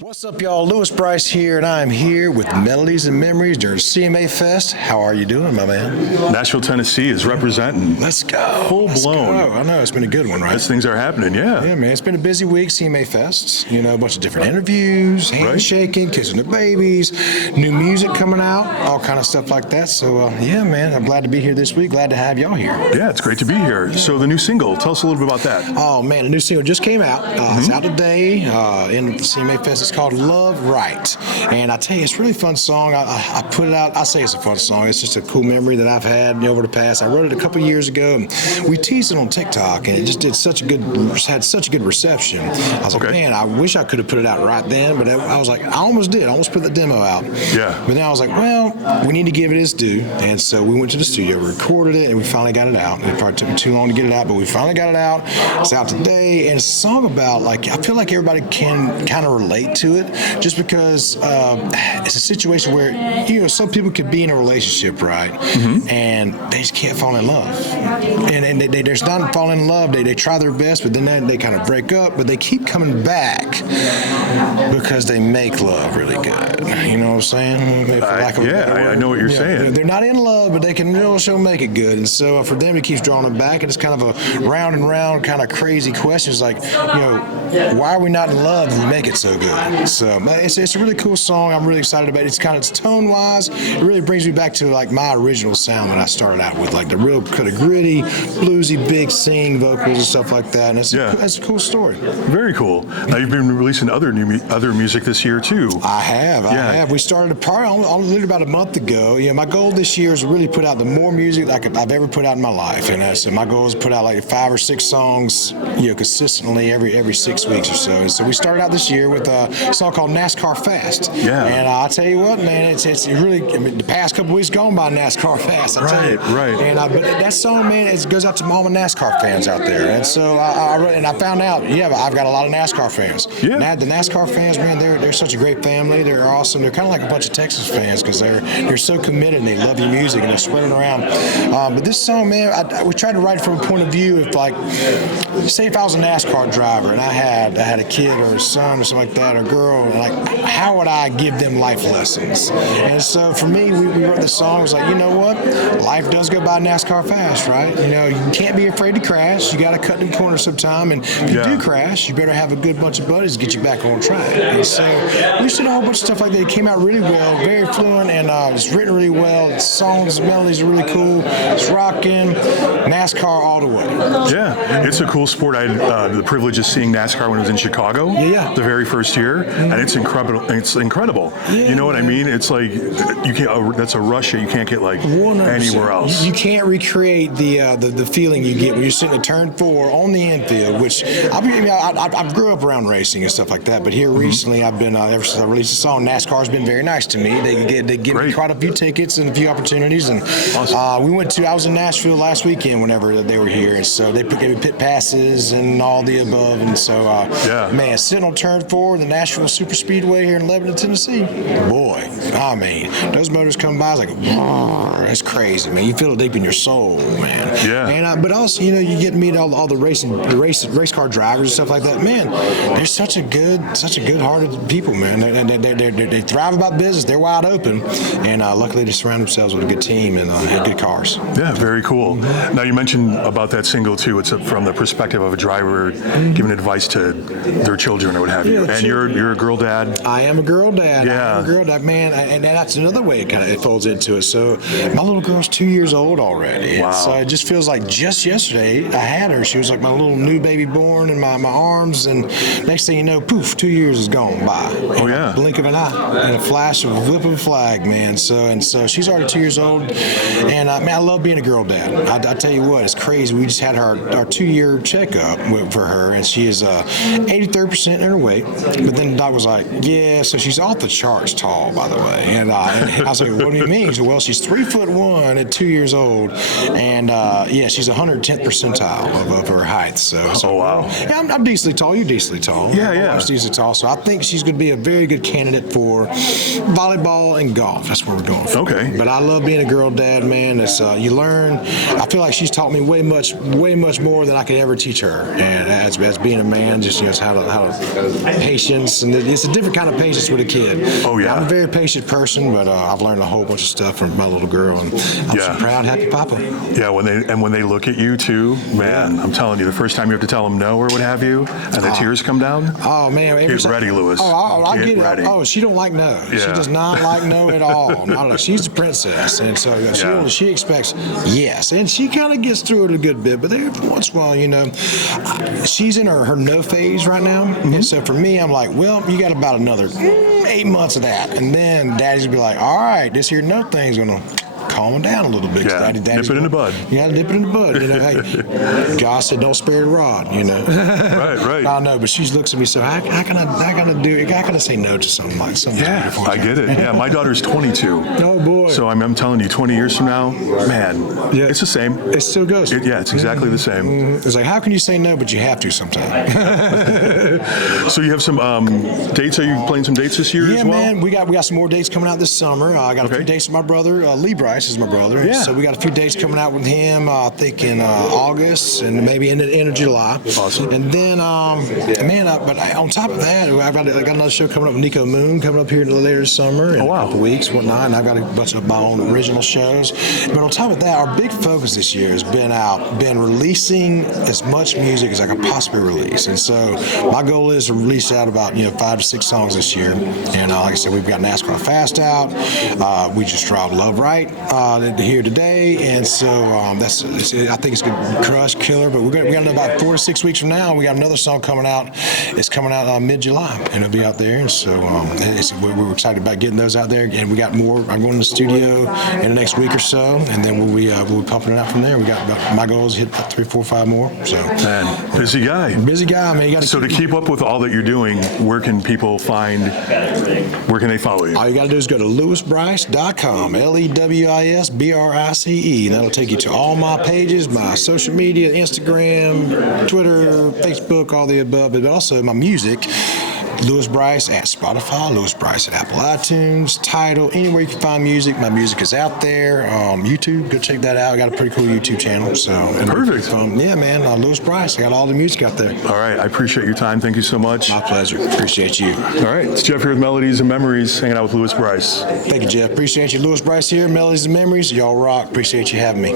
What's up, y'all? Lewis Brice here, and I'm here with Melodies and Memories during CMA Fest. How are you doing, my man? Nashville, Tennessee is representing. Let's go. Full Let's blown. go. I know, it's been a good one, right? As things are happening, yeah. Yeah, man, it's been a busy week, CMA Fest. You know, a bunch of different interviews, handshaking, kissing the babies, new music coming out, all kind of stuff like that. So, yeah, man, I'm glad to be here this week. Glad to have y'all here. Yeah, it's great to be here. So the new single, tell us a little bit about that. Oh, man, the new single just came out. It's out today in the CMA Fest. It's called Love Right. And I tell you, it's a really fun song. I put it out. I say it's a fun song. It's just a cool memory that I've had over the past. I wrote it a couple years ago. And we teased it on TikTok, and it just had such a good reception. I was like, man, I wish I could have put it out right then, but I was like, I almost did. I almost put the demo out. Yeah. But then I was like, well, we need to give it its due. And so we went to the studio, recorded it, and we finally got it out. It probably took me too long to get it out, but we finally got it out. It's out today, and it's a song about, like, I feel like everybody can kind of relate to it, just because it's a situation where, you know, some people could be in a relationship, right, and they just can't fall in love, and they're just not falling in love. They try their best, but then they kind of break up, but they keep coming back because they make love really good. You know what I'm saying? I know what you're saying. They're not in love, but they can still make it good. And so for them, it keeps drawing them back, and it's kind of a round and round kind of crazy questions, like, you know, why are we not in love if we make it so good? So it's a really cool song. I'm really excited about it. It's tone-wise, it really brings me back to, like, my original sound when I started out with, like, the real kind of gritty, bluesy, big singing vocals and stuff like that. And it's a cool story. Very cool. Now you've been releasing other music this year too. I have. We started literally about a month ago. Yeah, my goal this year is to really put out the more music like I've ever put out in my life. And so my goal is to put out like 5 or 6 songs, you know, consistently every 6 weeks or so. And so we started out this year with a song called NASCAR-fast. Yeah. And I'll tell you what, man, it's really, I mean, the past couple weeks gone by NASCAR-fast. Right. And but that song, man, it goes out to all the NASCAR fans out there. And so I found out, I've got a lot of NASCAR fans. Yeah. Now, the NASCAR fans, man, they're such a great family. They're awesome. They're kind of like a bunch of Texas fans because they're so committed and they love your music and they're spreading around. But this song, man, we tried to write it from a point of view of, like, say if I was a NASCAR driver and I had a kid or a son or something like that, or a girl, and, like, how would I give them life lessons? And so for me, we wrote the song. It was like, you know what? Life does go by NASCAR fast, right? You know, you can't be afraid to crash. You got to cut in corners sometime, and if you do crash, you better have a good bunch of buddies to get you back on track. And so we just did a whole bunch of stuff like that. It came out really well, very fluent, and it's written really well. The songs, melodies are really cool. It's rocking. NASCAR all the way. Yeah, it's a cool sport. I had the privilege of seeing NASCAR when I was in Chicago. The very first year, and it's incredible. It's incredible. You know what I mean? It's like you can't. That's a rush that you can't get, like, 100%. Anywhere else. You can't recreate the feeling you get when you're sitting at turn 4 on the infield. Which I grew up around racing and stuff like that, but here recently I've been ever since I released the song, NASCAR's been very nice to me. They give me quite a few tickets and a few opportunities, and awesome. I was in Nashville last weekend whenever they were here, and so they gave me pit passes and all the above, and so man, sitting on turn 4, the Nashville Super Speedway here in Lebanon, Tennessee, boy, I mean, those motors come by, it's like, it's crazy, man. You feel it deep in your soul, man. Yeah. And but also, you know, you get to meet all the race car drivers and stuff like that. Man, they're such a good-hearted people, man. They thrive about business. They're wide open, and luckily they surround themselves with a good team and have good cars. Yeah, very cool. Now you mentioned about that single too. It's from the perspective of a driver giving advice to their children or what have you. And you're a girl dad. I am a girl dad. Yeah. I am a girl dad, man, and that's another way it folds into it. So my little girl's 2 years old already. Wow. So it just feels like just yesterday I had her. She was like my little new baby born in my arms, and next thing you know, poof, 2 years is gone by. Blink of an eye, and a flash of a whip of a flag, man. So she's already 2 years old, and man, I love being a girl dad. I tell you what, it's crazy. We just had our 2-year checkup for her, and she is 83rd percent in her weight. But then the doc was like, yeah, so she's off the charts tall, by the way. And I was like, what do you mean? He said, well, she's 3'1" at 2 years old, and she's 110th percentile of her height. So wow. Yeah, I'm decently tall. You're decently tall. Yeah. I'm decently tall. basketball. So I think she's going to be a very good candidate for volleyball and golf. That's where we're going for. Okay. But I love being a girl dad, man. It's you learn. I feel like she's taught me way much more than I could ever teach her. And as being a man, just it's how to patience, and it's a different kind of patience with a kid. Oh yeah. I'm a very patient person, but I've learned a whole bunch of stuff from my little girl, and I'm so proud, happy papa. Yeah, when they look at you too, man, I'm telling you, the first time you have to tell them no or what have you, and the tears come down. Oh man, get ready, Lewis. I get it. Ready. Oh, she don't like no. Yeah. She does not like no at all. She's a princess, and so she expects yes, and she kind of gets through it a good bit. But every once in a while, she's in her no phase right now, and so for me, I'm like, well, you got about another 8 months of that, and then Daddy's gonna be like, all right, this here no thing's gonna calm them down a little bit. Yeah, nip it in the bud. Yeah, nip it in the bud. Hey, God said, "Don't spare the rod." Right. I know, but she looks at me. So how can I do it? How can I say no to something like something? Yeah, I get it. Yeah, my daughter's 22. Oh boy. So I'm telling you, 20 years from now, man, it's the same. It still goes. It's exactly the same. It's like, how can you say no, but you have to sometimes. So you have some dates. Are you playing some dates this year as well? Yeah, man. We got some more dates coming out this summer. I got a few dates with my brother. Lee Brice is my brother. Yeah. So we got a few dates coming out with him. I think in August and maybe in the end of July. Awesome. And then, but on top of that, I got another show coming up with Nico Moon coming up here later this summer in a couple weeks, whatnot. And I've got a bunch of my own original shows. But on top of that, our big focus this year has been releasing as much music as I could possibly release. And so my goal is to release out about 5 to 6 songs this year. And like I said, we've got NASCAR-fast out. We just dropped Love Right here today, and so I think it's going to crush, killer. But we got about 4 to 6 weeks from now. We got another song coming out. It's coming out mid-July, and it'll be out there. And so we're excited about getting those out there. And we got more. I'm going to the studio in the next week or so, and then we'll be pumping it out from there. We got my goal is to hit about 3, 4, 5 more. So man, busy guy, man. You to keep up with all that you're doing, where can people find? Where can they follow you? All you got to do is go to lewisbrice.com. LEWISBRICE. That'll take you to all my pages, my social media, Instagram, Twitter, Facebook, all the above, but also my music. Lewis Brice at Spotify, Lewis Brice at Apple iTunes, Tidal, anywhere you can find music. My music is out there. YouTube, go check that out. I got a pretty cool YouTube channel. Perfect. Yeah, man. Lewis Brice. I got all the music out there. All right. I appreciate your time. Thank you so much. My pleasure. Appreciate you. All right. It's Jeff here with Melodies and Memories, hanging out with Lewis Brice. Thank you, Jeff. Appreciate you. Lewis Brice here, Melodies and Memories. Y'all rock. Appreciate you having me.